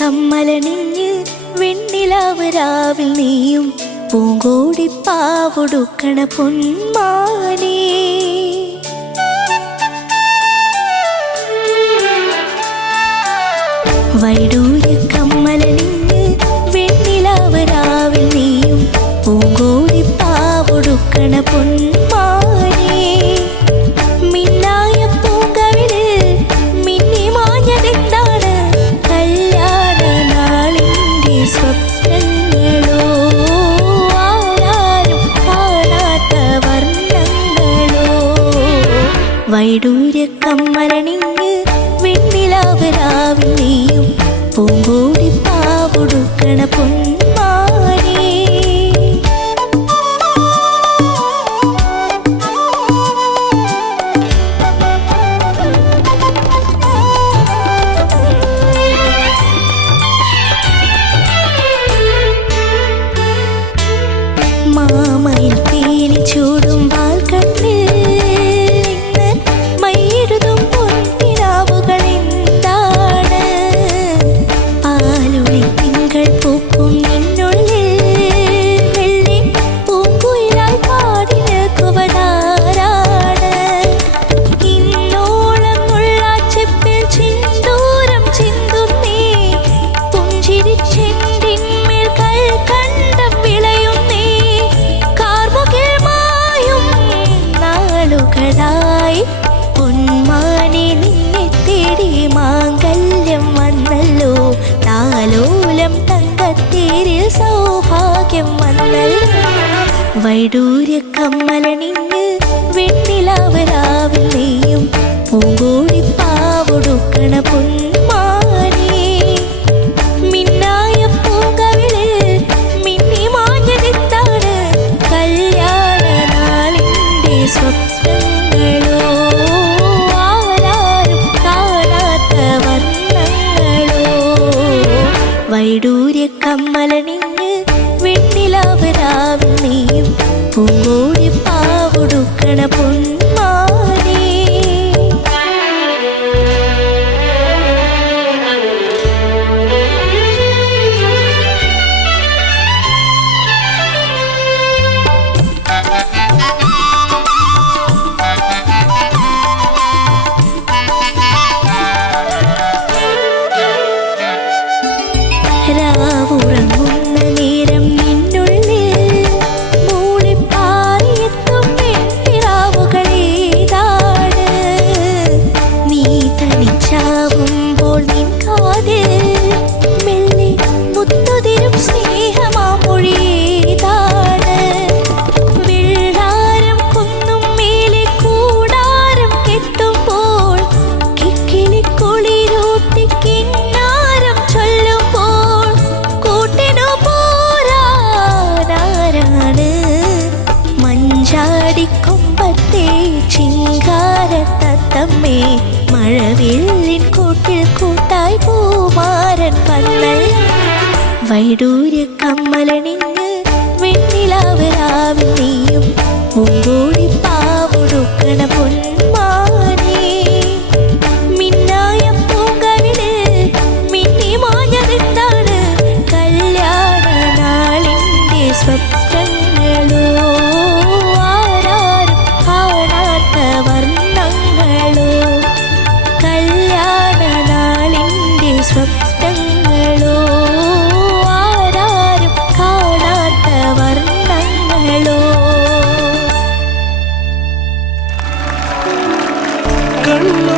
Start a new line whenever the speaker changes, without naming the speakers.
കമ്മലണിഞ്ഞ് വെണ്ണിലാവ് നീയും പൂങ്കോടിപ്പാവൊടുക്കണ പൊന്മാനേ. വൈഡൂര് കമ്മലണിഞ്ഞ് വെണ്ണിലാവ് രാവിൽ നീയും പൂങ്കോടിപ്പാവൊടുക്കണ പൊന്മാനേ. സ്വപ്നങ്ങളോ ആരാരും കാണാത്ത വർണങ്ങളോ? വൈഡൂര്യ കമ്മലണിഞ്ഞ് വെണ്ണിലാവ് നീയും പൂങ്കോടി പാവുടുക്കണ പൊന്മാനേ വൈഡൂര്യ കമ്മലണിഞ്ഞ് വെണ്ണിലാവ് രാവിൽ നീയും പൂങ്കോടി പാവൊടുക്കണ പൊന്മാനേ. മിന്നായ പൂങ്കവിൾ മിന്നി മാഞ്ഞതെന്താണ് കല്യാണ നാളിന്റെ സ്വപ്നങ്ങളോ. ആരാരും കാണാത്ത വർണങ്ങളോ. കമ്മലണിഞ്ഞ് വെണ്ണിലാവ് രാവിൽ നീയും പൂങ്കോടി പാവൊടുക്കണ പൊന്മാനേ. ചിങ്കാരത്തത്തമ്മേ മഴവില്ലിൻ കൂട്ടിൽ കൂട്ടായി പൂമാരൻ പന്നൽ. വൈഡൂര്യ കമ്മലണിഞ്ഞ് കണ്ണു